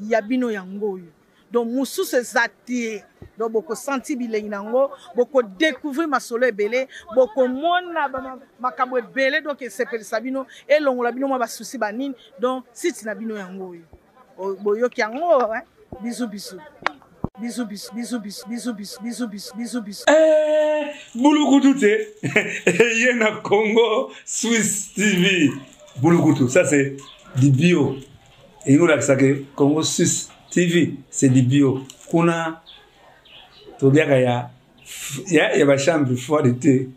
Yabino yango. Donc musu se zati. Donc boko senti bilei nango, boko découvrir ma solo belé, boko mona makambo belé donc c'est per sabino et longola bino ma ba souci banine. Donc si tu na bino yango. Boyo ki yango hein. Bisous bisous. Bisous bisous bisous bisous bisous bisous bisous bisous bisous. Bouloukoudou Yena Congo Swiss TV. Bouloukoudou, ça c'est du bio. Et nous là que Congo Swiss TV, c'est du bio. Kuna Tobiakaya, il y a ma chambre fois d'été.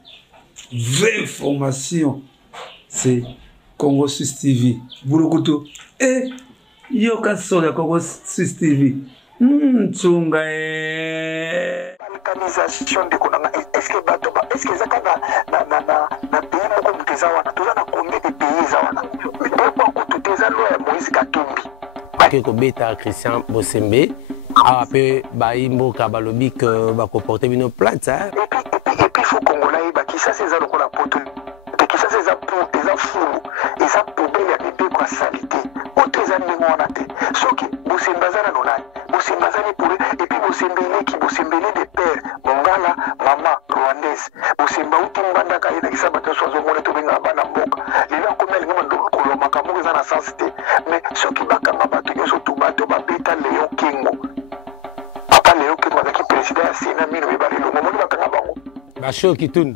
Vraie information, c'est Congo Swiss TV. Bouloukoudou. Et Yoka Soda Congo Swiss TV. Tsunga organisation de konanga est-ce que bato est-ce que zaka na pays moko muteza wana toza na combien de pays za wana pourquoi ko tuteza loi ya Moïse Katumbi ke ko beta Christian Bosembe a pe ba imboka balobi que ba ko porter bino plainte hein et puis faut congolais ba ki ça c'est za lokola poto te ki ça c'est za pour eza fou eza poubelle ya bébé kwa salité oteza ndingo wana te soki Bosembe za na nonani Bosembe za ni pour et puis Bosembe de père Mongala maman rwandaise Bosembe utimbanda ka ina kisa bato sozo mona to benga bana mboka lelo komeli ngoma ndo kolo makambo za na sensité mais soki bakanga bato nyoso to bato babeta Léon Kingo papa Léon Kingo azaki président sina mino bebali lo momoni bakanga bango ba show kitun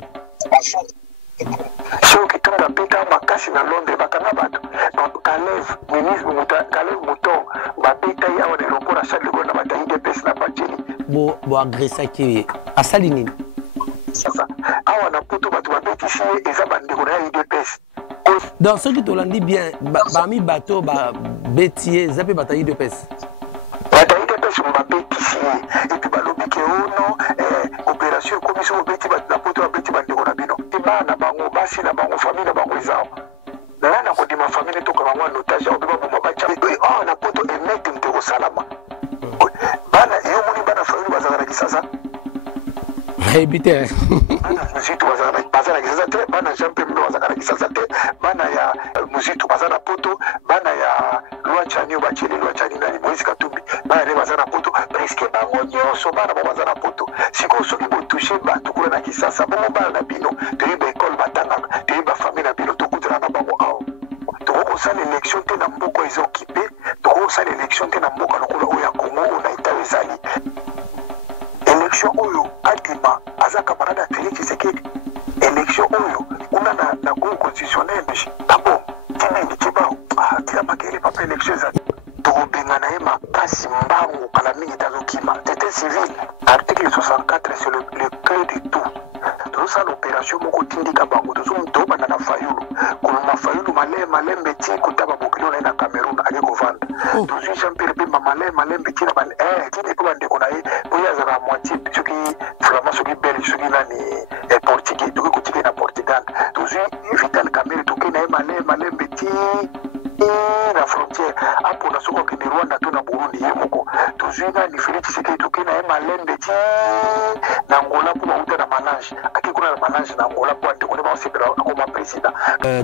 beta makasi na Londres bakanga bato donc Kalev ministre muta Kalev muto babeta yawa de lokola Charles de Gaulle na bataille de pes na bajeli bo agressa ki asali nini sasa awa na poto bato babetisi eza bandeko na UDPS dans ce qui tolandi bien bami bato ba betie zape bataille de pes bataille de pes babetisi et puis balobi ke ono opération commission beti na poto babeti bandeko na bino bana bango basi na bango famille na bango ezao na ko dima famille to ko bango en otage au beba bomba bacha na poto emettre mteko salama bana yo moni bana famille bazala kisasa ebite bana muzitu bazala kisasa te bana jampe mdo bazala kisasa te bana ya muzitu bazala poto bana ya loi chani obacheli loi chani na Moïse Katumbi bana ne bazala poto presque bango nyoso bana bazala poto siko soki bo toucher ba tukula na kisasa bongo bana na bino te ba école batanga te ba famille na bino to kutana na bango awo to ko sa l'élection te na mboko ils occupé to ko sa l'élection te na mboka lokola oya Congo na itawe zali élection oyo adima aza camarade Félix Tshisekedi élection oyo kuna na cour constitutionnelle d'abord tinengi tibao tila makele papa élection za to bengana ye makasi mbangu kala mingi tazokima c'était civil article 64 sur le clé du tout to sa l'opération moko tindika bango to so bana na fayulu kono na fayulu malembe ti kutaba bokilo na Cameroun ake kovanda to so Jean-Pierre Bemba malembe ti na ban ti ko bande kona ye boya za na moitié soki vraiment soki belge soki nani portugais to ko tike na Portugal to so Vital Kamerhe to ke na malembe ti na frontière apo na soko ke Rwanda to na Burundi ye moko to so na ni Félix Tshisekedi to ke na malembe ti na Angola pour uta na manage akikuna na manage na Angola pour ande kone ba osepela comme président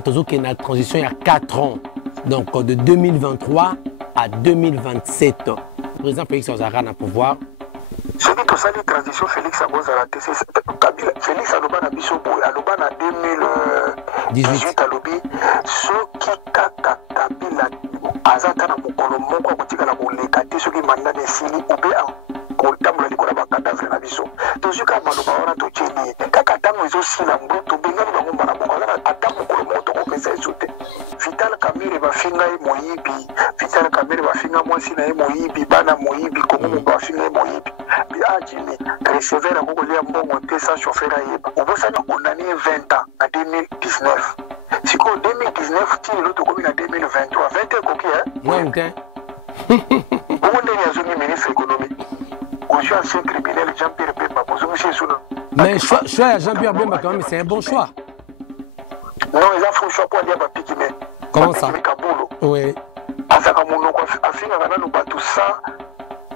tozo ke na transition il y a 4 ans donc de 2023 à 2027 le président Félix Ozara pouvoir celui qui a la transition Félix Abozala Félix aloba na biso boy aloba na 2018 alobi soki kaka Kabila azata na mokolo moko akotika na koleka te soki mandane esili obe kotambola likolo ya bakadavre na biso tozuka maloba wana totyeli kaka ntango ezosila mbo tobengani bango mbala moko aza na ata mokolo moko tokopesa ezo te Vital Kamerhe bafinga ye moyibi Vital Kamerhe bafinga mwasi na ye moyibi bana moyibi kongo moko bafinga ye moyibi ajimi receveur akoko lia mbongo te sa chauffeur ayeba obosani ondani 20 ans na 2019 siko 2019 ti lelo tokomi na 2023 20 ekoki bongo ndenge azongi ministre économie ozu ancien criminel Jean-Pierre Bemba bozongi chez suna mais choix à Jean-Pierre Bemba quand même c'est un bon choix non ils ont fait un choix pour aller à Bapikine comment ça oui azaka monoko afingaka nanu bato sa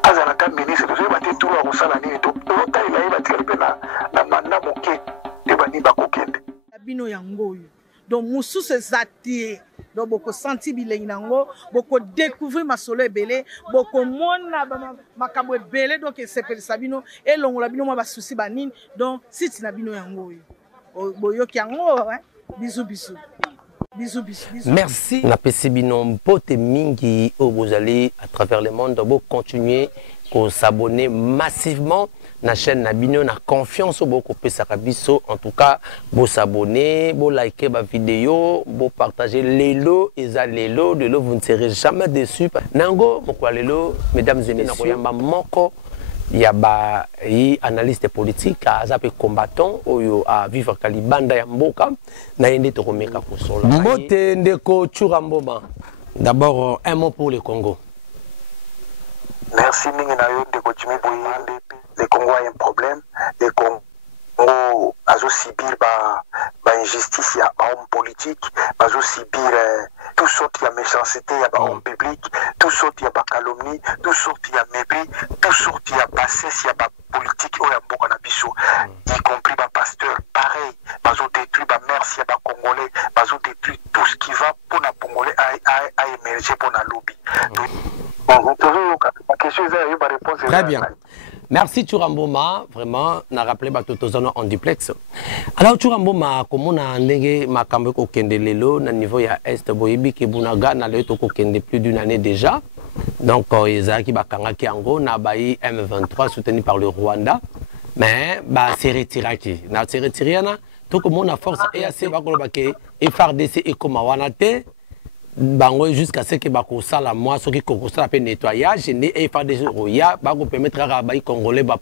azalaka ministre tozoyeba te turo ya kosala nini to otalela ye batikali mpe na manda moke te bani bakokende bino yango oyo donc mosusu eza te donc boko senti bilengi nango boko découvrir masolo ebele boko mona makambo ebele donc esepelisa bino elongola bino mwa basusi banini donc site na bino yango oyo boyoki yango bisous bisous. Bisous, bisous, bisous. Merci. Na pesibino mpote mingi où vous allez à travers le monde, vous continuer à s'abonner massivement na chaîne Nabino, na confiance au beaucoup Pesakabiso. En tout cas, vous s'abonner, vous liker ma vidéo, vous partager les lots et ça les lots, vous ne serez jamais déçus. Nango, pourquoi les lots, mesdames et messieurs, moko. Il y a des analystes politiques, des combattants, à vivre à Libanda et Mboka. D'abord, un mot pour le Congo. Merci, le Congo a un problème. Le Congo a subir injustice, il y a homme politique, a subir tout sorte de méchanceté, il y a homme public, tout sorte de calomnie, tout sorte de mépris, tout sorte de bassesse, il y a politique, y compris les pasteurs, pareil, ils ont détruit les mères, il y a les Congolais, ils ont détruit tout ce qui va pour les Congolais à émerger pour la lobby. Très bien. Merci Turamboma, vraiment, on a rappelé Batotozano en duplex. Alors Turamboma, comme on a ndenge makambe ko kende lelo na niveau ya Est boyebi ke bunaga na le to ko kende plus d'une année déjà. Donc ezaki bakanga ki ango na bayi M23 soutenu par le Rwanda, mais ba se retiraki. Na se retiriana to comme on a force et assez ba ko ba ke FARDC et comme wana te bango jusqu'à ce que bako sala moi ce qui ko sala pe nettoyage et faire des roya bako permettre à ba congolais ba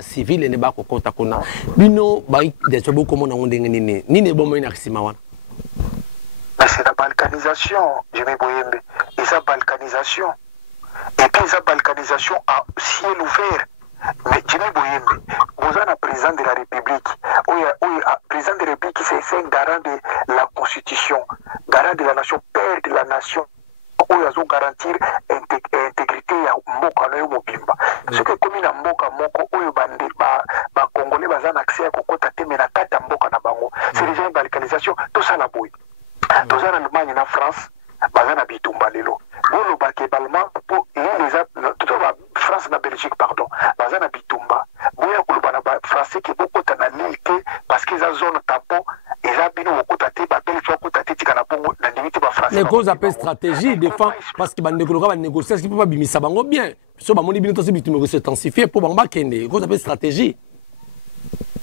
civil ne bako kota kona bino ba des sobo comme on ndenge nini nini bombo ina kisima wana. C'est la balkanisation, je me boyembe. Et sa balkanisation. Et puis sa balkanisation à ciel ouvert. Mais je me boyembe. Vous êtes le président de la République. Oui, président de la République, c'est un garant de la Constitution, garant de la nation, père de la nation. Oui, ils ont garantir l'intégrité de Mboka no Mobimba. Ce que comme na Mboka moko oyo bande ba Congolais bazan accès à kokota te mena kata Mboka na bango. C'est déjà une balkanisation, tout ça la boy. Tout ça en Allemagne et en France, bazan bitumba lelo. Bolo baké balma pour tout France na Belgique pardon. Bazan bitumba. Boya kuluba na français qui beaucoup na lilité parce qu'ils ont zone tampon et ça bino kokota te ba Belgique kokota te tika na bongo na limite ba français. Les causes appellent stratégie défend parce que bande koloka ba négocier ce qui peut pas bimisa bango bien. So ba moni bino to se bitumba se intensifier pour bamba kende. Cause appellent stratégie.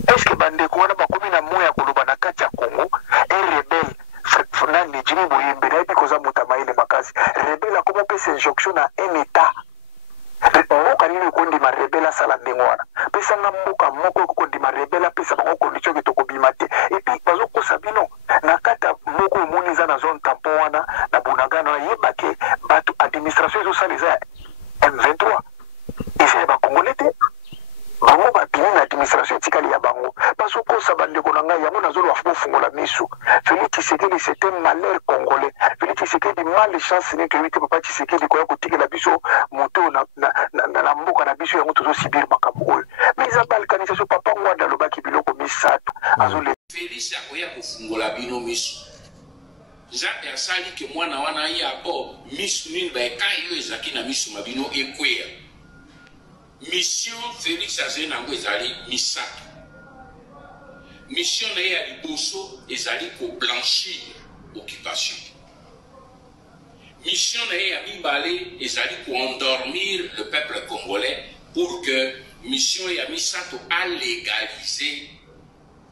Est-ce que bande ko na ba komi na moya koloba na kati ya Congo un rebelle Fernand Jimmy Boyembe na biko za mutamaile makazi rebelle comme pesa injonction na un état. Mboka nini kondi ma rebelle sala ndengwana. Pesa na mboka moko kondi ma rebelle pesa bango condition ke tokobimate. Et puis bazo ko sabino na kata moko moniza na zone tampon wana na bunagana yeba ke batu administration zo saliza M23. Et c'est ba congolais te. Bango ba bien l'administration tikali ya bango. Parce que ça bande ko nanga yango na zolo afu fungola misu. Félix Tshisekedi c'était malheur congolais. Félix Tshisekedi mal chance ni que wite papa Tshisekedi ko yakotike la biso moto na mboka na biso yango tozo sibir makambo. Mais za balkanisation papa ngwanda lobaki biloko misatu. Azole Félix akoya kufungola bino misu. Nzambe asali ke mwana wana ya bo misu nini ba ekayo ezaki na misu mabino ekwea. Mission Félix Azenango ezali misato. Mission na ya liboso ezali ko blanchir occupation. Mission na ya mibale ezali ko endormir le peuple congolais pour que mission ya misato a légaliser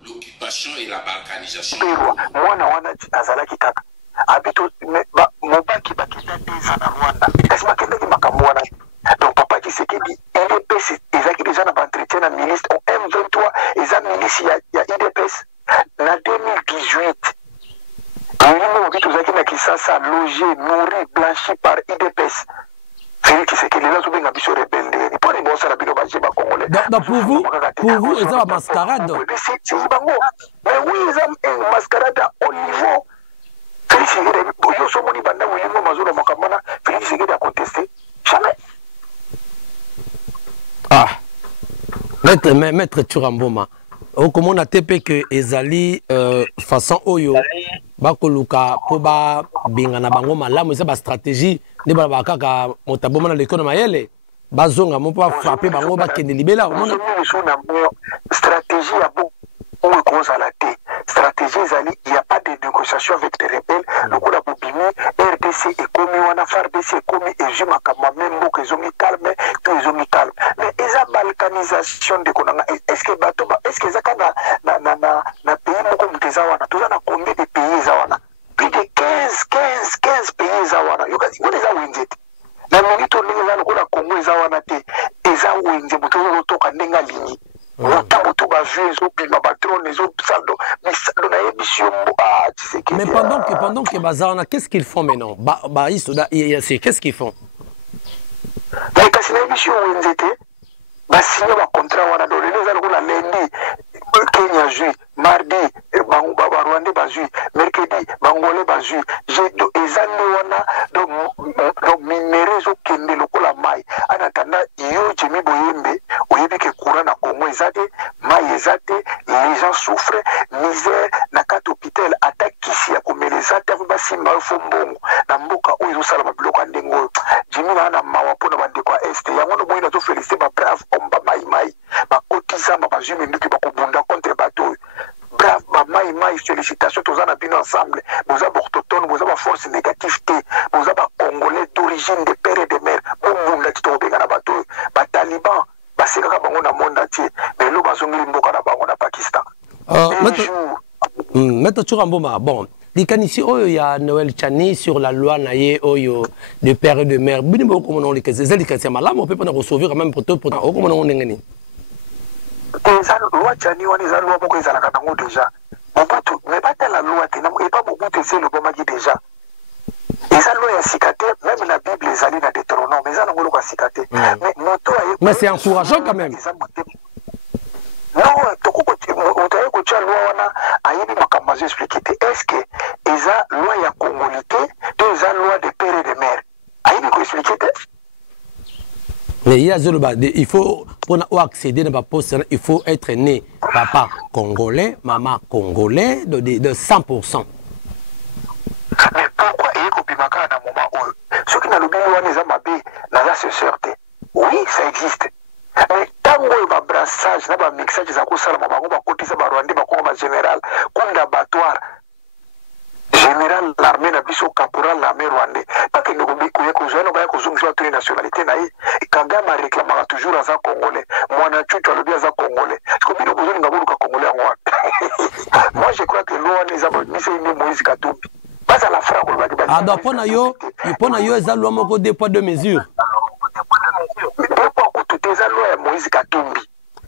l'occupation et la balkanisation. Mwana wana azalaki kaka abito mobaki bakita pesa na Rwanda. Kasima kende ki makambo wana. Donc papa Tshisekedi IDPS ezaki déjà na entretien na ministre au M23 eza milice ya IDPS na 2018. Nous bitu zaki na Kisasa logé, nourri, blanchi par IDPS. Félix Tshisekedi là sobenga biso rebelle. Ni pour les bons la bino baje ba congolais. Donc pour vous ils ont la mascarade. C'est bango. Mais oui, ils ont une mascarade au niveau. Félix Tshisekedi yo somoni banda wo mazolo makamana Félix Tshisekedi a contesté. Jamais. Ah, maître Turamboma, comment on a TP que Ezali façon Oyo, bakoluka po ba bingana bango malamu eza ba stratégie ne ba kaka motaboma na l'école mayele bazonga mo pa frapper bango ba kende libela omona stratégie ya bon ou kozala te stratégie ezali il y a pas de négociation avec les rebelles lokola bobimi RDC ekomi wana FARDC ekomi eji makambo même mboka ezongi calme to ezongi calme mais eza balkanisation de konanga est-ce que bato est-ce que ezaka na pays moko muteza wana toza na combien de pays eza wana plus de 15 pays eza wana yokazi eza wenzete na minito ndenge eza lokola Congo eza wana te eza wenze moto ozotoka ndenge alingi mais pendant que Bazarana, qu'est-ce qu'ils font maintenant? Qu'est-ce qu'ils font? Kenya jui, mardi, Rwanda bazui, mercredi, Bangolais bazui, jeudi, ezali wana donc minerezo kende lokola mai. En attendant, yo Jimmy Boyembe, oyebi ke courant na Congo ezate, mai ezate, les gens souffrent, misère na kat hôpital attaque kisi ya komele ezate vo basimba fo mbongo. Na mboka oyo sala mabiloko ndengo. Jimmy na mawa pona bandeko a est. Yango no boyina to féliciter ba brave omba mai. Ba kotisa ba bazui minduki ba kobunda contre bateau. Brave, maï, félicitations, tous en abîme ensemble. Vous avez autochtones, vous avez force négativité, vous avez congolais d'origine, de père et de mère. Vous avez des talibans, c'est le monde entier. Mais nous, nous avons au Pakistan. Maître Churamboma, bon, il y a Noël Chani sur la loi naïe de père et de mère. Bien, comment on les c'est malade, on peut pas nous recevoir quand même pour tout, comment on est. Eza loi Chani wana eza loi moko ezalaka nango déjà Mobutu mais pas la loi te et pas Mobutu c'est le bomaki déjà eza loi ya sikate même la Bible ezali na Deutéronome mais eza nango loko sikate mais c'est encourageant quand même non tokoko otaye ko tia loi wana ayebi makambo azo expliquer est-ce que eza loi ya congolité to eza loi de père et de mère ayebi ko expliquer te. Mais il faut, pour accéder à ma poste, il faut être né papa congolais, maman congolais de 100%. Mais pourquoi il y a un moment où ceux qui n'ont pas de oui, ça existe. Mais tant qu'il y a un brassage, un mixage, il y a un général, un abattoir. Général l'armée n'a pas caporal l'armée rwandais. Pas que nous avons nationalité naïe. Kagame réclamera toujours à un Congolais. Moi, tu as le bien à un Congolais. Congolais. Moi, je crois que l'on est Moïse Katumbi. Pas à la frappe. Ah, donc, pour nous, il y a loi de poids de mesure. Pourquoi tout est à loi Moïse Katumbi?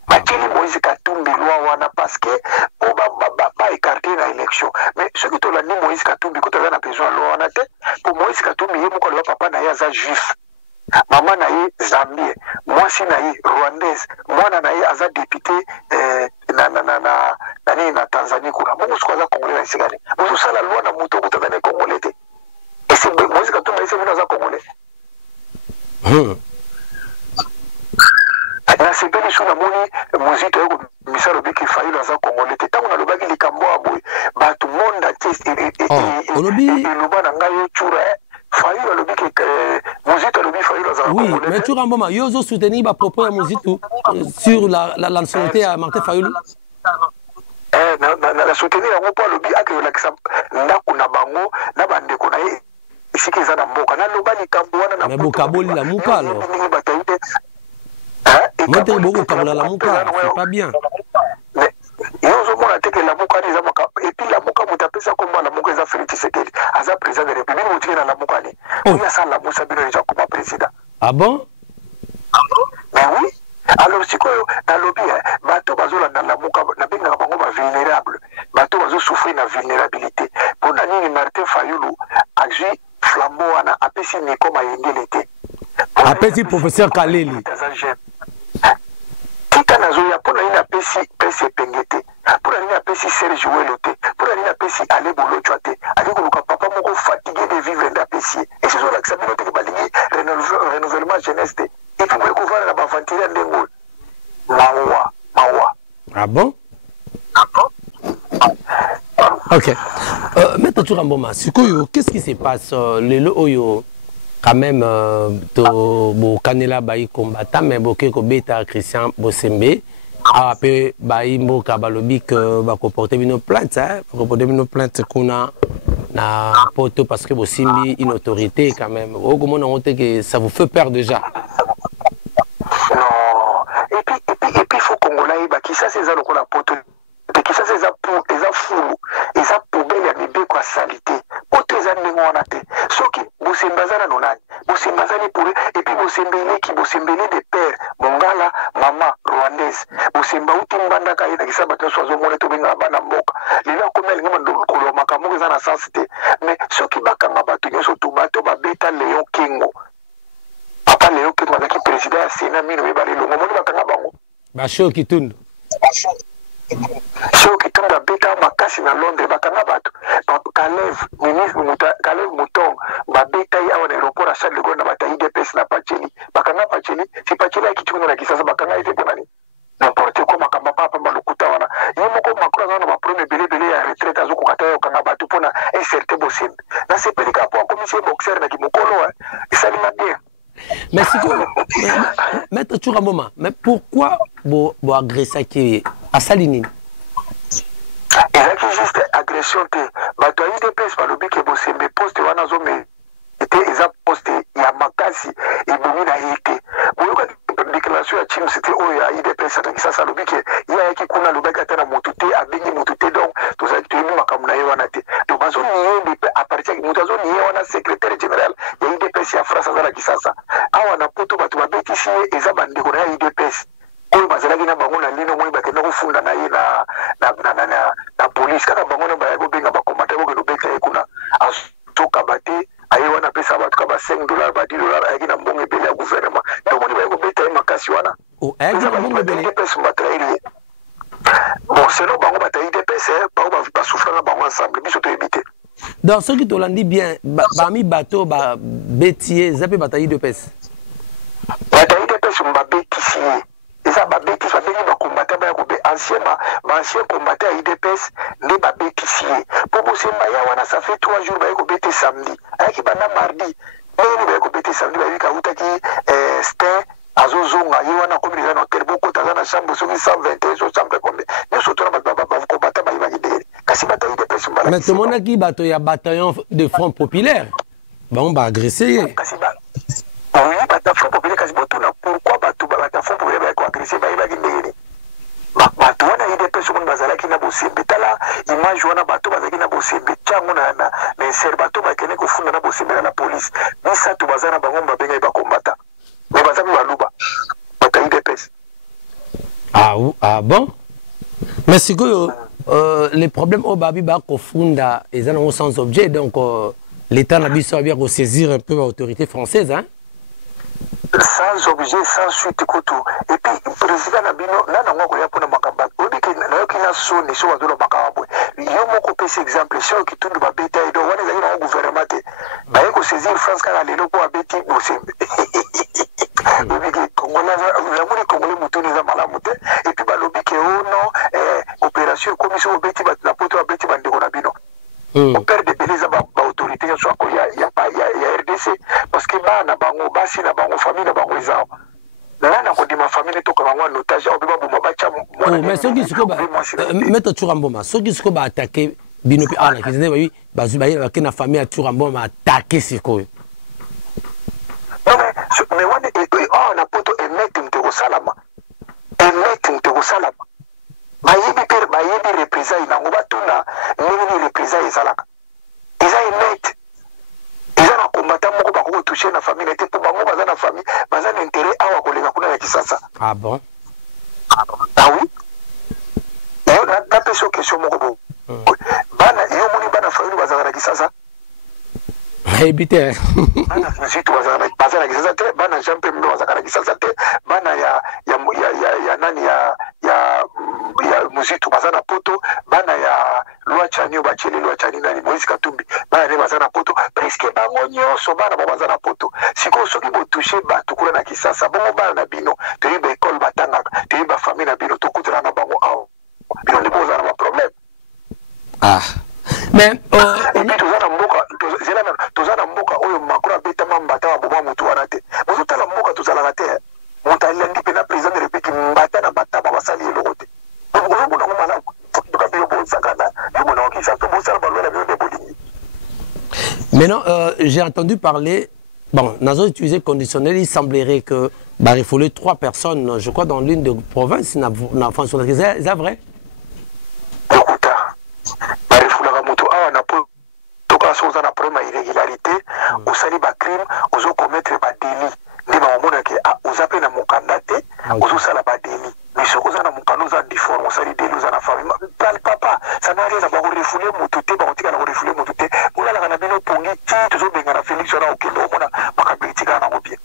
Bakili Moïse Katumbi loi wana parce que pour pas écarter la élection mais ce qui te l'a dit Moïse Katumbi quand tu as besoin loi wana te pour Moïse Katumbi yé moko le papa na ya juif maman na yé zambien moi si na yé rwandaise moi na yé aza député na Tanzanie kuna bongo siko aza congolais na sigani bongo sala loi na muto ko tana congolais te et c'est Moïse Katumbi c'est venu aza congolais na sepeli so na moni muzito yako misalo biki failo za Congolais te tango na lobaki likambo aboy bato monde test olobi loba na ngai chura failo lobiki muzito lobi failo za Congolais oui mais tu ramboma yo zo soutenir ba propos ya muzito sur la nationalité à Martin Fayulu na soutenir yango po lobi akeyola kisa ndako na bango na bandeko na ye isiki za na mboka na loba likambo wana na mboka boli la muka alors moi, tu es beaucoup comme la Mouka, c'est pas bien. Mais il y a la Mouka, et puis la Mouka, vous tapez ça comme la Mouka, ils ont fait le Tshisekedi, ils ont président de la République, vous tirez la Mouka, il y a ça, la Moussa Bino, déjà comme président. Ah bon? Mais oui. Alors, si quoi, dans le lobby, bateau bazola dans la Mouka, n'a pas vulnérable, bateau bazo souffrir de vulnérabilité. Pour Nani Martin Fayulu, a joué flambeau, a pesé Nico Mayengélité. A pesé professeur Kaleli. Tika nazoya pour nani na pesi pengete pour nani na pesi Serge Welote pour nani na pesi Ale Bolo Chwate avec le papa moko fatigué de vivre na pesi et c'est là que ça binote balingi renouvellement jeunesse et puis vous couvrir la bavantire ndengo mawa ah bon ok Maître Touramboma, qu'est-ce qui se passe le oyo quand même bo kanela bayi combattant mais boké ko beta Christian Bosembe après bayi mboka balobi que ba ko porter une plainte kuna na poto parce que Bosimbi une autorité quand même au comment on dit que ça vous fait peur déjà. Non et puis faut congolais ba qui ça c'est ça le la poto qui ça c'est ça pour les afou et ça poubelle ya bébé quoi salité poto za ndenge wana te soki Bosembazana nonani Bosembazani pour et puis Bosembele de père Mongala maman rwandaise Bosemba utimbanda ka ina kisaba to sozo mole to binga bana mboka lila komel ngama ndolo makambo za na sensité mais soki bakanga bato nyoso to bato ba beta Léon Kingo papa Léon Kingo azaki président ya Sénat mino mibale longo moni bakanga bango ba show kitundu so kitunda beta makasi na Londres bakanga bato Kalev ministre Kalev Mouton ba beta ya na aéroport à Charles de Gaulle na bata IDPS na Pacheli bakanga Pacheli si Pacheli akichunga na kisasa bakanga ite bonani n'importe quoi makamba papa malukuta wana yemo ko makura na ba premier belé ya retraite azo kokata yo kanga bato pona un certain Bosembe na se pelika po commission boxer na kimokolo isali na bien. Mais c'est Maître Touramboma, mais pourquoi vous agressez qui à Salinine? Il y a juste agression. Bato a IDPS balobi ke Bosembe poste wana zo me était ils posté il y a makasi et bomi na yete. Boyoka déclaration ya Chim c'était o ya IDPS ça ça lobi ke ya ki kuna lobaka tena motute abengi motute donc to ça tu mi makamuna yo wana te. To bazo ni à partir de mutazo ni wana secrétaire général ya IDPS ya France za la kisasa. Awa na poto bato babetisi eza bandeko na IDPS. Oyo bazalaki na bango na lino moi bakenda kofunda na ye na police kaka bango na bayako benga bakomata boke lobeka ye kuna asoka bate aye wana pesa bato ka ba $5 ba $10 ayaki na mbongo ebele ya gouvernement donc moni bayako beta ye makasi wana ayaki na mbongo ebele IDPS batrairi bon selon bango bata IDPS bango basouffrana bango ensemble biso toyebi te donc ce qui tolandi bien bami bato babeti ye eza mpe bata IDPS bata IDPS babetisi ye eza babetisi babengi bakombata baya kobe ancien combattant ya IDPS nde babetisi ye po Bosemba ya wana ça fait 3 jours baye kobete samedi ayaki banda mardi nini baye kobete samedi bayebi kautaki Stin azozonga ye wana komi eza na hotel bokota aza na chambre soki 121 so chambre combien nyonso tona bakombata bayebaki ndenge kasi bata IDPS mais tomonaki bato ya bataillon de Front Populaire bango baagresse ye kasi oui bata Front Populaire kasi botuna pourquoi bato bata Front Populaire bayeko agresse bayebaki ndenge bato wana IDPS omoni bazalaki na Bosembe tala image wana bato bazalaki na Bosembe ntango na insert bato bakende kofunda na Bosembe na police misato baza na bango babengai bakombata me baza mpe baluba bato ya IDPS. Ah bon mais sikoyo les problèmes oyo babi bakofunda eza nango sans objet donc l'état na biso abia kosaisir un peu l'autorité française hein? Sans objet, sans suite, koto. Et puis, le président Nabino, là, on a pour le Makamba. On dit qu'il y a un son, et sur le Makamba. Il y a un peu d'exemple, ceux qui tournent ma bêta, et donc, on est dans le gouvernement. Il y a saisir France, car elle est là pour habiter Bosembe. Et puis, balobi que oh non, opération, commission, la poto, abeti, bandeko Nabino. On perd des belles autorités, il y a RDC, parce que na bango, basi na bango, famille na bango, les arbres. Là, na kodi ma famille to kama ngwa notage, on peut pas bacha. Mais ce qui se coba, Maître Touramboma, ce qui se coba attaquer binopi ana, qui disait oui, bazubaye avec na famille à Touramboma attaquer sikoyo. Non mais on a poto emettre mtego salama. Emettre mtego salama. Bayebi représailles na ngobatuna, nini représailles ezalaka. Eza emettre eza na combattant moko bako toucher na famille était pour bango baza na famille baza na intérêt awa kolenga kuna ya kisasa. Ah bon? Ah oui? Yo na peso question moko bo. Bana yo moni bana famille baza na kisasa. Habité. Bana msitu baza na kisasa te, bana jampe mno baza na kisasa te, bana ya nani ya msitu baza na poto, bana ya loi chanio bacheli loi chani nani Moïse Katumbi bana ne baza na poto presque bango nyonso bana baza na poto siko soki bo toucher ba tukula na kisasa bongo bana na bino to yeba école batangaka to yeba famille na bino to kutana na bango awo bino ndi boza na problème. Ah Mais tozana mboka oyo makolo abetama mbata wa boma mutu wana te bozotala mboka tozalaka te moto alandi mpe na président de république mbata na mataba basali eloko te ozomona ngo malamu tokabiyo bozakana yomona okisa to bosala balwela biyo nde bolingi. Maintenant, j'ai entendu parler, bon, nous avons utilisé conditionnel, il semblerait que il faut 3 personnes, je crois, dans l'une des provinces, c'est vrai? Soza na problème ya irrégularité osali ba crime ozo commettre ba délit ndi ba mona ke oza pe na mokanda te ozo sala ba délit mais ce oza na mokanda oza difforme osali délit oza na famille papa ça n'a rien à voir avec refouler mutu te ba otika na refouler mutu te ola la na bino pongi ti tozo benga na Félix na okendo mona makabitika na ngobie.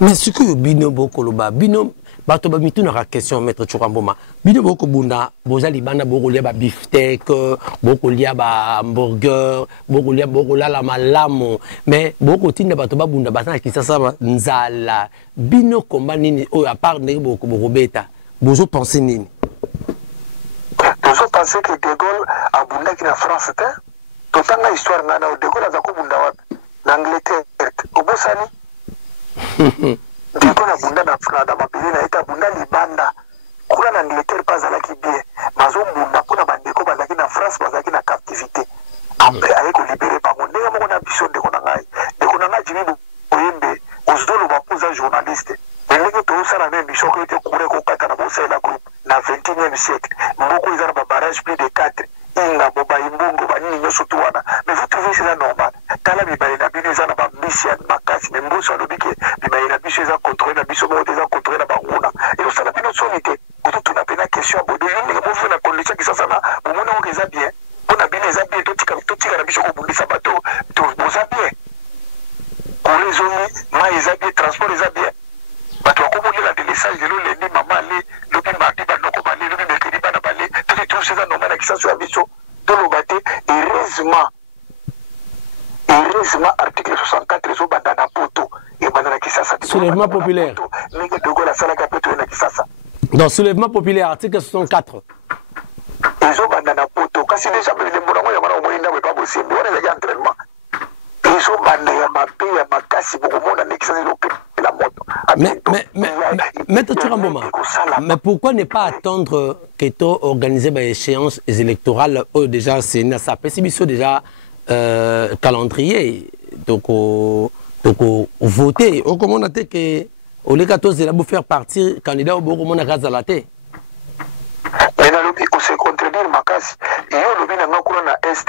Mais ce que bino bokoloba bino bato ba mitu na question maître Churamboma bino boko bunda bozali bana boko lia ba beefsteak boko lia ba hamburger boko lia boko la malamu mais boko tinda bato ba bunda basana kisasa nzala bino komba nini o à part ne boko beta bozo penser nini bozo penser que De Gaulle a bunda ki na France te totanga histoire ngana De Gaulle za ko bunda wapi na Angleterre obosani Deko na bunda na Frada mapili na ita bunda libanda kula na Angleterre bazalaki bien mazo bunda kuna bandeko bazalaki na France bazalaki na captivité après ayeko libéré bango ndenge moko na biso ndeko na ngai Jimmy Boyembe ozolo bakuza journaliste ndenge to sala na biso ko ete kure ko kata na bosa la groupe na 21e siècle mboko izana ba barrage plus de 4 inga boba imbongo banini nyoso tuwana mais vous trouvez cela normal tala bibale na bino izana ba mission makasi mais mboso alobike bibale na biso eza contrôler na biso mo eza contrôler na banguna et osala bino solité kuto tuna pena question bodo yindi mo fe na condition kisasa na bomona ko eza bien bona bino eza bien totika na biso ko bundisa bato to boza bien korezomi ma eza bien transport eza bien bato akomolela de message de l'endi mama le lobi mardi banoko bale lobi mercredi bana bale tout tout ça normal na kisasa ya biso to lobate heureusement article 64 zo banda na poto et banda na kisasa soulèvement populaire nige dogo la sala ka poto na kisasa dans soulèvement populaire article 64 zo banda na poto kasi déjà le mbongo ya mara moyinda we babo simbi wana ya entraînement zo banda ya mape ya makasi bokomona na kisasa la moto. Mais pourquoi ne pas attendre que tu organises des échéances électorales déjà c'est déjà calendrier donc voter au comment on a dit que au lieu de faire partir candidat au bon moment à la tête. Mais dans le pays où se contredire makasi et au lobby na ngakuna na est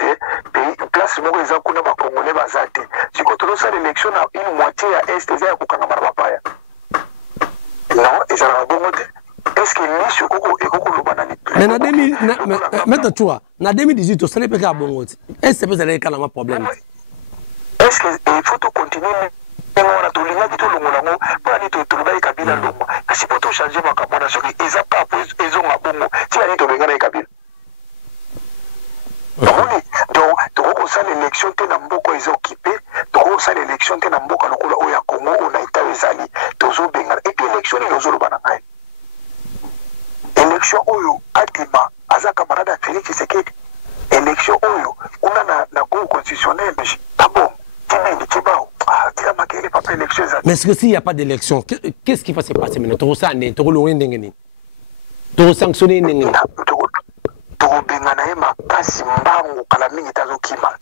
pays place moko eza kuna ba congolais bazate siko tolosa l'élection na une moitié à est eza kokanga mara paya non eza na bongo te est-ce que ni soko ekoko lobana ni mais na 2000 mais tu vois na 2018 to sale peka bongo est-ce que vous allez kana ma problème est-ce que il faut to continuer on a tout l'inga qui tout le monde pas ni tout le kabila longo kasi poto changer makambo na soki eza pas ezo ngabongo ti ani to benga na kabila donc on sait l'élection te na mboko ezo occupé donc on sait l'élection te na mboka lokola oya Congo on a été ezali tozo benga et puis élection ni lozo lobana ngai élection oyo adima aza camarade Félix Tshisekedi élection oyo on a na cour constitutionnelle d'abord mais est-ce que s'il n'y a pas d'élection, qu'est-ce qui va se passer maintenant? Tu sanctionner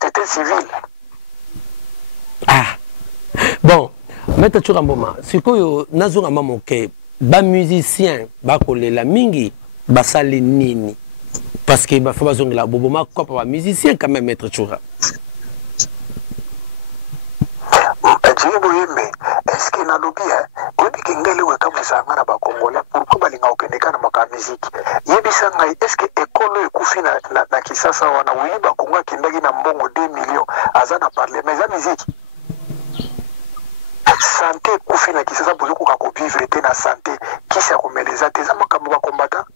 c'était civil. Ah bon, Maître Churamboma, c'est que nazunga mamoke ba musicien ba kolela mingi ba sali nini parce que ba fa bazongela boboma quoi ba musicien quand même Maître Chura. Est-ce que na lobby ko bikengele we ka musanga na ba Congolais pourquoi balinga okendeka na maka musique yebisa ngai est-ce que ekolo ekufi na kisasa wana wili ba Kongo kendaki na mbongo 2 millions aza na parlement za musique santé ekufi na kisasa bozo ko ka vivre te na santé kisa komeleza te za makambo ba combattant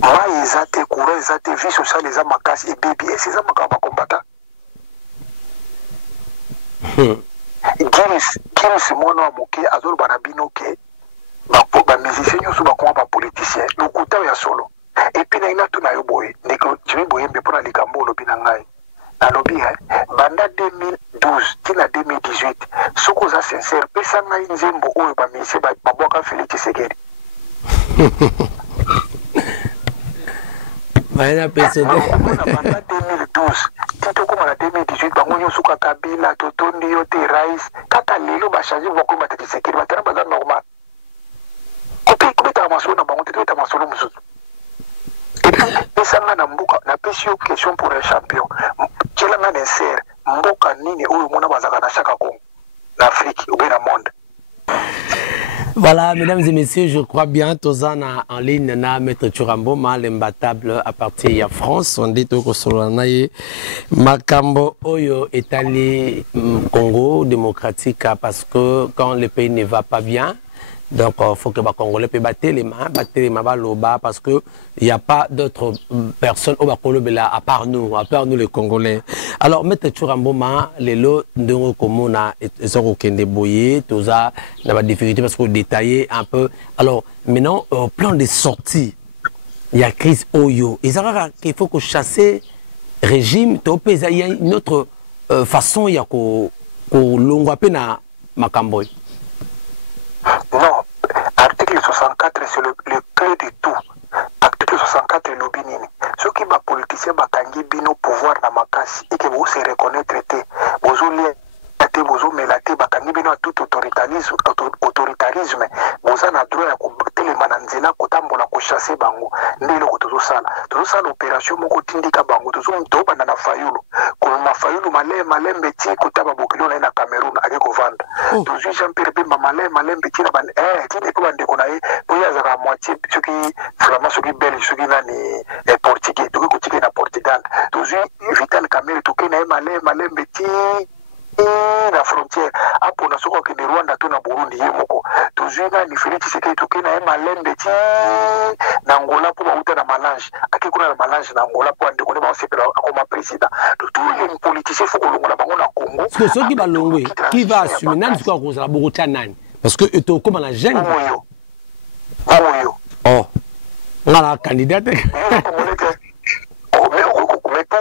mai eza te courant eza te vie sociale eza makasi et baby eza makambo ba combattant Gims mwana wa moke azolo bana bino ke ba musicien nyoso ba koma ba politicien lokuta ya solo Et puis na ina tu na yo boye ndeko Jimmy Boyembe pona likambo lobi na ngai na lobi banda 2012 tina 2018 soko za sincère pesa ngai nzembo oyo ba mise ba boka Félix Tshisekedi Bayana pesa de banda 2012 tito koma na 2018 bango nyoso ka Kabila totondi yo te rais kaka lelo ba changer boko ba Tshisekedi ba tana ba normal kubeta masolo na bango te masolo mususu pesanga na mboka na pesi yo question pour un champion kelanga na ser mboka nini oyo mona bazaka na chaka Congo l'Afrique ou bien le monde. Voilà, mesdames et messieurs, je crois bien Tozana en ligne na Maître Churamboma l'imbattable à partir de France. On dit que Solanaye Makambo Oyo est allé Congo démocratique parce que quand le pays ne va pas bien, donc il faut que les Congolais puissent battre les mains parce qu'il n'y a pas d'autres personnes au Bakolobela à part nous les Congolais. Alors, Maître Churamboma, les lots de Komona et Kende Boye, tout ça, il y a des difficultés parce qu'il détaillé un peu. Alors, maintenant, au plan de sortie, il y a crise Oyo. Et ça qu'il faut que chasser régime, il y a une autre façon, il y a que l'on na Makamboy. Non, article 64 c'est le clé de tout. Article 64 est l'obinini. Ceux qui sont politiciens bakangi bino pouvoir na makasi et que vous se reconnaître vous lié vous melaté bakangi bino tout autoritarisme vous avez droit à kotelema na nzela kotambola ko chasser bango ndelo ko tozosala opération moko tindika bango tozoba na fayulu ko mafayulu malembe ti kotaba bokilo na Cameroun ake ko vendre tozu Jean-Pierre Bemba malembe ti na ban ti ko bande ko na ye boya za moitié soki vraiment soki belge soki nani portugais to ko tike na Portugal tozu Vital Kamerhe to ke na malembe ti la frontière apo na soko ke Rwanda to na Burundi yemoko tozwina ni Félix Tshisekedi to ke na malembe ti na Angola pour bauta na malange ake kuna na malange na Angola pour ande kone ba sepela comme président tous les politiciens faut kolongola bango na Congo parce que ceux qui va longwe qui va assumer nani quoi cause la Bogota nani parce que eto comme la jeune oyo oh ngala candidat mais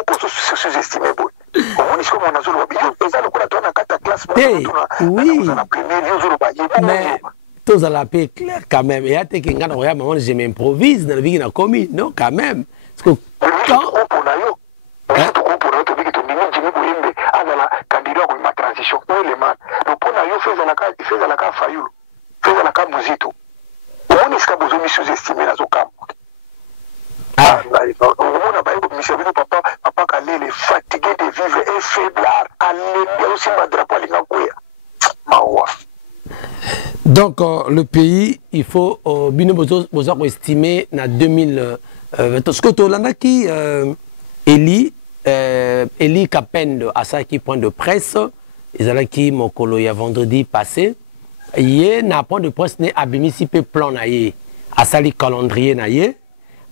pour sous-estimer oui, mais tous à la paix clair quand même. Et à te que je m'improvise dans la vie na commis, non quand même. Parce que quand transition le ponayo fait la ka fayulu fait la ka muzito on est besoin de sous-estimer la zokam on a papa Kalele est fatigué de vivre et faiblard allez aussi ma drapeau donc le pays il faut bien besoin estimer na 2000 parce que Tolanda qui Eli Kapendo à ça qui point de presse ils allaient qui mokolo ya vendredi passé hier na point de presse né abimisi pe plan na ye à sali calendrier na ye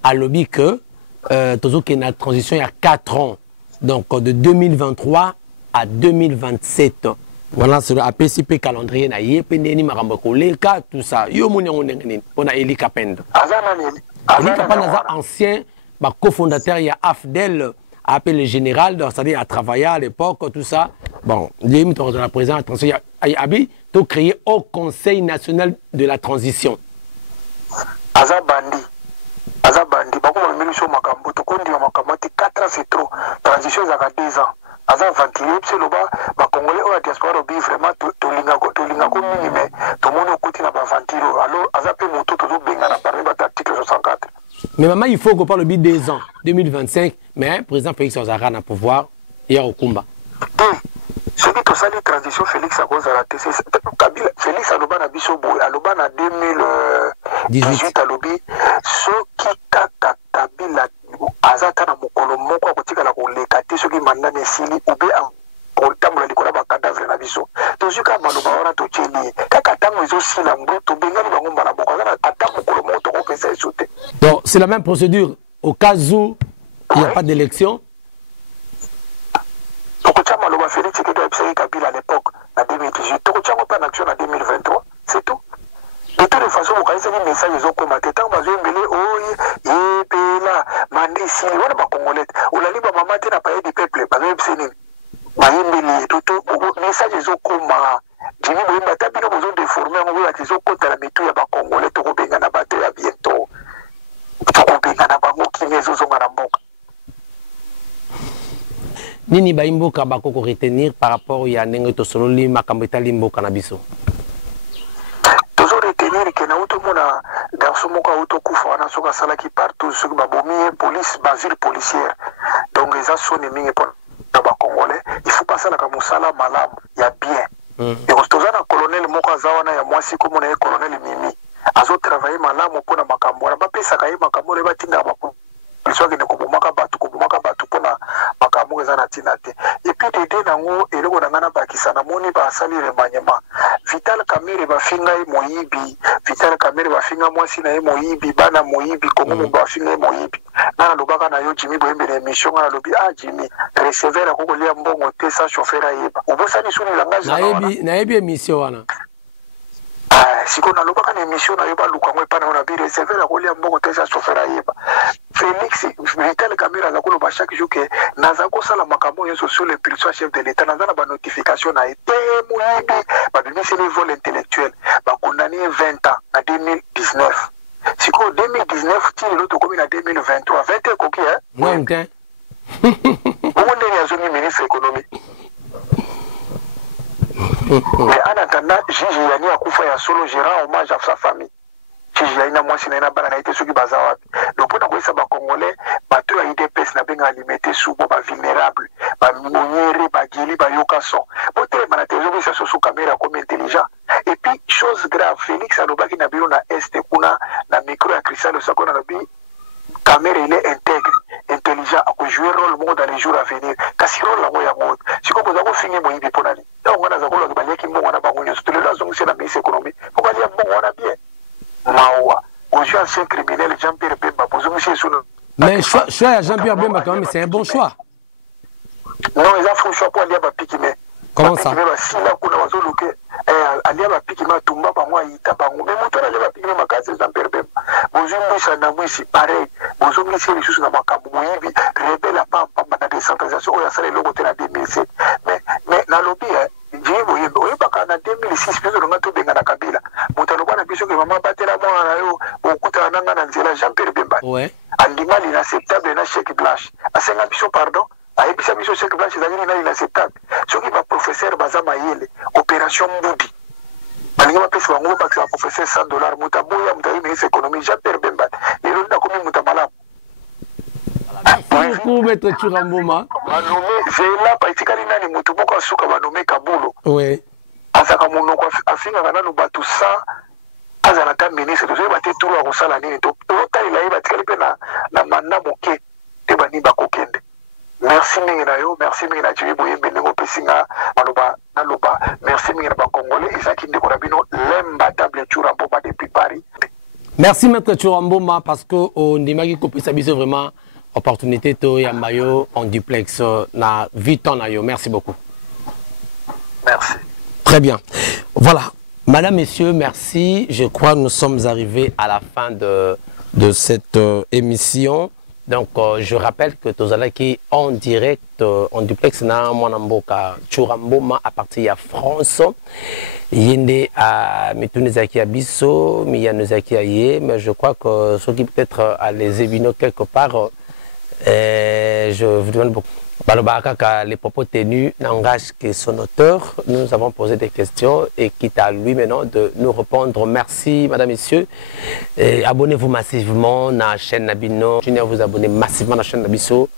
à lobby que toujours qu'il y a une transition il y a 4 ans donc de 2023 à 2027 voilà c'est le APCP calendrier na ye pendeni marambako leka tout ça yo moni ngene on a Eli Kapendo Eli Kapendo ancien cofondateur il y a Afdel appelé le général c'est-à-dire à travailler à l'époque tout ça bon il y a la présidence attention il y a tout créé au Conseil national de la transition Azabandi bakoma milisho makambo to kondi makambo 4 ans c'est trop transition za 2 ans aza ventile c'est le bas ba congolais au diaspora bi vraiment to linga ko mingi mais to mono kuti na ba ventile alors aza pe moto to benga na parmi ba article 64 mais maman il faut qu'on parle de 2 ans 2025 mais président Félix Ozara na pouvoir ya okumba celui to sali transition Félix Ozara Kabila Félix aloba na biso boy aloba na 2018 alobi soki kaka Kabila azata na mokolo moko akotikala koleka te soki mandane esili ube kotambola likolo ba cadavre na biso tozuka maloba wana totyeli kaka ntango ezosila mbu tobengani bango mbala moko azana ata mokolo moko tokopesa eso te donc c'est la même procédure au cas où il n'y a pas d'élection tokotya maloba Félix Tshisekedi ayebisaki Kabila à l'époque na 2018 tokotyango mpe na action na 2023 c'est tout de toute façon vous avez des messages au combat tant que vous avez oye esili wana bakongolete olali bamama te na paye du peuple bazoyebisa nini bayembeli toto message ezokoma jimi boyemba ata bino bozodéforme yango oyo ati ezokotala mitu ya bakongole tokobengana bato ya bientôt tokobengana bango kimia ezozonga na mboka nini baimboka bakoko retenir par rapport ya ndenge tosololi makambo etali mboka na biso tozo retenir ke na utomona garçon moko autokufa wana soki asalaki partout soki babomi ye police basile policière donc eza soni mingi mpo na bakongolais il faut basalaka mosala malamu ya bien toza na colonel moko aza wana ya mwasi komona ye colonel mimi azotravaille malamu mpo na makambo wana bapesaka ye makambo wana batindaka bapolisi akende kobomaka bato mpona makambo eza na ntina te epuis dede nango eloko na ngai na bakisa namoni basali remaniement Vital Kamerhe bafinga ye moyibi Vital Kamerhe bafinga mwasi na ye moyibi bana moyibi kongo bafinga ye moyibi nga nalobaka na yo Jimmy boyembe na émission nga nalobi Jimmy receveur akokolia mbongo te sa chauffeur ayeba obosani suni langage nayebi émission wana siko nalobaka na émission na yo baluka ngo epa na yo na bi receveur akolia mbongo te sa chauffeur ayeba Félix Vital Kamerhe aza koloba chaque jour ke naza kosala makambo nyonso sur l'impulsion chef de l'état naza na banotification na ye te moyibi babimiseli vol intellectuel bakondani ye 20 ans na 2019 siko 2019 ti lelo tokomi na 2023 20 ekoki bongo ndenge azongi ministre économie mais en attendant juge yani akufa ya solo gérant hommage à sa famille juge yani na mwasi na ye na bana na ye te soki baza wapi donc mpo na koyesa bakongolais bato ya idps na benga alimete subo bavulnérable bamoniere bageli bayoka son botelema na te ezokoyesa soso Kamerhe akomi intelligent et puis chose grave Félix alobaki na bino na este kuna na micro ya cristal osako na lobi Kamerhe il est intègre intelligent akojouer rôle moko dans les jours à venir kasi rôle yango yango siko boza kofingi moyibi mpo na nini ntango wana aza koloki baliaki mbongo wana bango nyonso tolelo azongisi na ministre économie po balia mbongo wana bien mawa ozwi ancien criminel Jean-Pierre Bemba bozongisi esu mais choix ya Jean-Pierre Bemba quand même c'est un bon choix non eza faux choix po alia bapiki me comment ça me basila kuna bazoluke alia bapiki me atumba bango ayita bango me moto alia bapiki me makasi Jean-Pierre Bemba bozwi mbwisa na mwisi pareil bozongisi lisusu na makambo moyibi rebele apamba na décentralisation oyo asala eloko te na 2007 mais nalobi boyembe oyebaka na 2006 biso longa tobenga na Kabila moto aloba na biso ke mama batela mwana na yo okutana nanga na nzela Jean-Pierre Bemba andima l'inacceptable na chèque blanche asenga biso pardon ayebisa biso chèque blanche ezali nina inacceptable soki baprofesseur baza mayele opération mbudi balingi bapesa bango bapakisa baprofesseur $100 moto aboya moto ayi ministre économie Jean-Pierre Bemba lelo nakomi moto malamu Merci beaucoup, Maître Churamboma. Banome Zela Paitikali nani moto moko asuka banome Kabulo. Oui. Azaka monoko afingaka nanu bato sa azala ta ministre tozoyi bate turu akosala nini totalela ye batikali mpe na manda moke te bani bakokende. Merci mingi na yo, merci mingi na Jimmy boyembe ndenge opesi nga maloba naloba, merci mingi na bakongolais ezalaki ndeko na bino l'imbattable Churamboma depuis Paris. Merci Maître Churamboma parce que ondimaki kopesa biso vraiment opportunité to ya mayo en duplex na viton na yo. Merci beaucoup. Merci. Très bien. Voilà. Madame, Messieurs, merci. Je crois que nous sommes arrivés à la fin de cette émission. Donc, je rappelle que Tozalaki en direct, en duplex, na Mwanamboka Churamboma à partir de France. Yende à Mitunezaki à Bisso, Miyanezaki à Yé, mais je crois que ceux qui peut-être à les évino quelque part, je vous demande beaucoup. Les propos tenus n'engagent que son auteur. Nous avons posé des questions et quitte à lui maintenant de nous répondre. Merci, madame, messieurs. Abonnez-vous massivement à la chaîne Nabino. Continuez à vous abonner massivement à la chaîne Nabiso.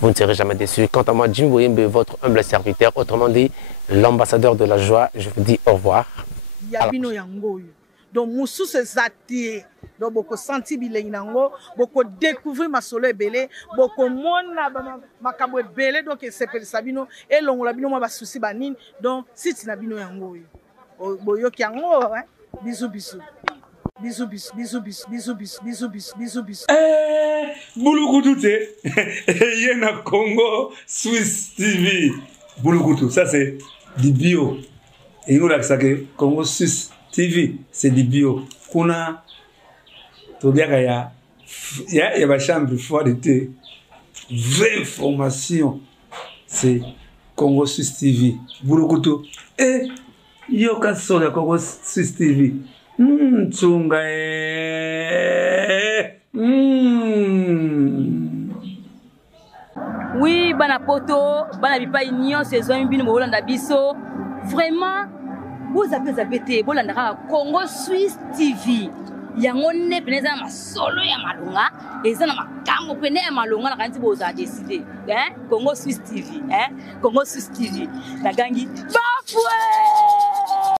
Vous ne serez jamais déçus. Quant à moi, Jim Boyembe, votre humble serviteur, autrement dit, l'ambassadeur de la joie, je vous dis au revoir. Donc, moussou se zati, donc beaucoup senti bilei nango, beaucoup découvrir ma solo belé, beaucoup mona makabo belé, donc c'est per sabino et l'on labino ma souci banine, donc si tu n'abino yango, boyo ki yango, bisous bisous. Bisous bisous bisous bisous bisous bisous bisous bisous bisous. Boulou Yena Congo Swiss TV. Boulou ça c'est du bio. Et nous là ça que Congo Swiss TV, c'est du bio. Kuna, il y a ma chambre froide d'été. vraie information, c'est Congo Suisse TV. Bulukutu. Et yoka soda Congo Suisse TV. Tsunga. Oui, bana poto, bana bipa union saison bino Holanda biso. Vraiment, vous avez été bolanda Congo Suisse TV. Yango ne peneza masolo ya malunga, eza na makambo pene ya malunga na kanti boza décider. Congo Suisse TV, Congo Suisse TV. Na gangi bafwe!